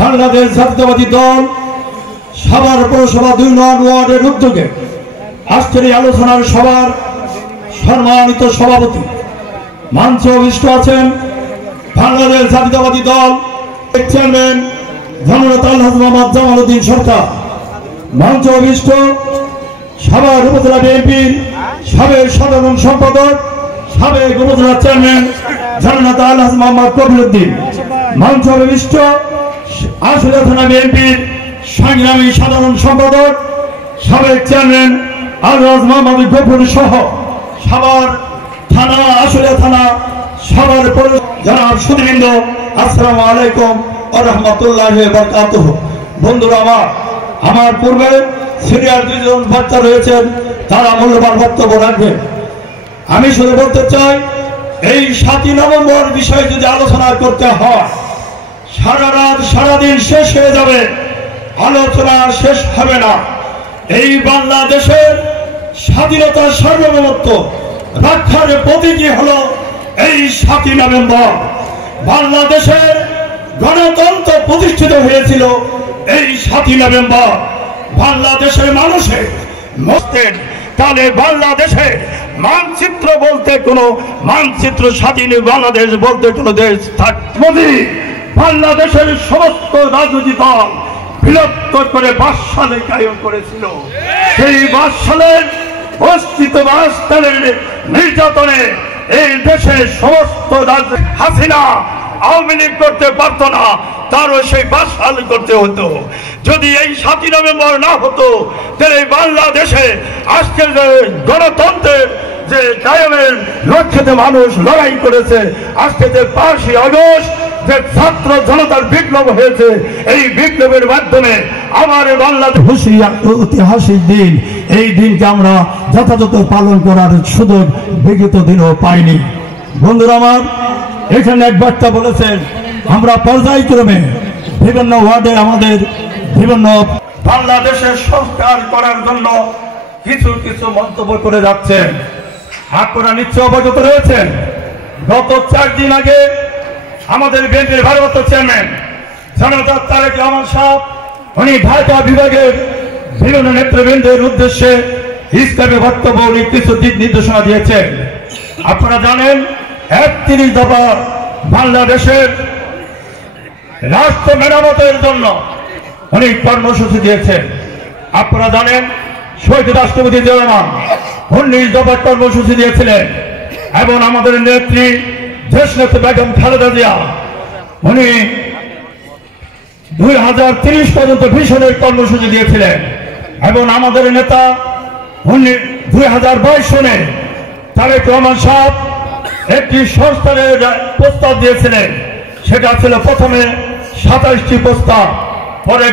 বাংলাদেশ জাতীয়তাবাদী দল সাভার পৌরসভা ২ নং ওয়ার্ডের উদ্যোগে আজকের এই আলোচনার সভার সম্মানিত সভাপতি মঞ্চে অভিষ্ট আছেন বাংলাদেশ জাতীয়তাবাদী দল চেয়ারম্যান জননেতা আলহাজ মোহাম্মদ জামাল উদ্দিন সরকার, মঞ্চে অভিষ্ট সাভার উপজেলা বিএনপির সাবেক সাধারণ সম্পাদক সাবেক উপজেলা চেয়ারম্যান জননেতা আলহাজ মোহাম্মদ কবির উদ্দিন, মঞ্চে অভিষ্ট আশুলিয়া থানা বিএনপির সংগ্রামী সাধারণ সম্পাদক সাবেক চেয়ারম্যান আলহাজ মোহাম্মদ গফুর সহ সাভার থানা আশুলিয়া থানা সাভার জনাব সুধীবৃন্দ, আসসালামু আলাইকুম ওয়া রাহমাতুল্লাহি ওয়া বারাকাতুহু। বন্ধুরা আমার পূর্বে সিনিয়র দুইজন বক্তা রয়েছেন, তারা মূল্যবান বক্তব্য রাখবেন। আমি শুধু বলতে চাই, এই ৭ই নভেম্বর বিষয়ে যদি আলোচনা করতে হয় সারা রাত সারাদিন শেষ হয়ে যাবে, আলোচনা শেষ হবে না। এই বাংলাদেশের স্বাধীনতার সার্বভৌমত্ব রক্ষার প্রতীকী হলো এই ৭ই নভেম্বর। বাংলাদেশের গণতন্ত্র প্রতিষ্ঠিত হয়েছিল এই ৭ই নভেম্বর। বাংলাদেশের মানুষের মস্তের তাহলে বাংলাদেশে মানচিত্র বলতে কোনো মানচিত্র স্বাধীন বাংলাদেশ বলতে কোনো দেশ থাকবে। বাংলাদেশের সমস্ত রাজনৈতিক দল বিলুপ্ত করে ৫ সালে কায়েম করেছিল। সেই ৫ সালের অস্তিত্ব বাস্তবের নির্যাতনে এই দেশের সমস্ত হাসিনা আওয়ামী লীগ করতে পারত না, তারও সেই ৫ সাল করতে হতো। যদি এই ৭ই নভেম্বর না হতো তাহলে বাংলাদেশে আজকের যে গণতন্ত্রের যে কায়েমের লক্ষ্যে মানুষ লড়াই করেছে, আজকে যে ৫ই আগস্ট যে ছাত্র জনতার বিপ্লব হয়েছে, এই বিপ্লবের মাধ্যমে আমার বাংলাদেশ ঐতিহাসিক দিন, এই দিনকে আমরা যথাযথ পালন করার সুযোগ বিগত দিনও পাইনি। বন্ধুরা আমার, এখানে এক বক্তা বলেছেন আমরা পর্যায়ক্রমে বিভিন্ন ওয়ার্ডে আমাদের বিভিন্ন বাংলাদেশের সংস্কার করার জন্য কিছু কিছু মন্তব্য করে যাচ্ছেন। আপনারা নিশ্চয় অবগত রয়েছেন, গত ৪ দিন আগে আমাদের বিএনপির ভারপ্রাপ্ত চেয়ারম্যান জনতা তারেক রহমান সাহেব উনি ঢাকা বিভাগের বিভিন্ন নেতৃবৃন্দের উদ্দেশ্যে ইসলামী বক্তব্য উনি কিছু দিক নির্দেশনা দিয়েছেন। আপনারা জানেন ৩১ দফা বাংলাদেশের রাষ্ট্র মেরামতের জন্য উনি কর্মসূচি দিয়েছেন। আপনারা জানেন শহীদ রাষ্ট্রপতি জিয়া রহমান ১৯ দফা কর্মসূচি দিয়েছিলেন এবং আমাদের নেত্রী দেশ নেত্রী বেগম খালেদা জিয়া উনি ২০৩০ পর্যন্ত ভিশনের কর্মসূচি দিয়েছিলেন এবং আমাদের নেতা ২০২২ সনে তারেক রহমান সাহেব একটি সংস্কারের প্রস্তাব দিয়েছিলেন। সেটা ছিল প্রথমে ২৭টি প্রস্তাব, পরে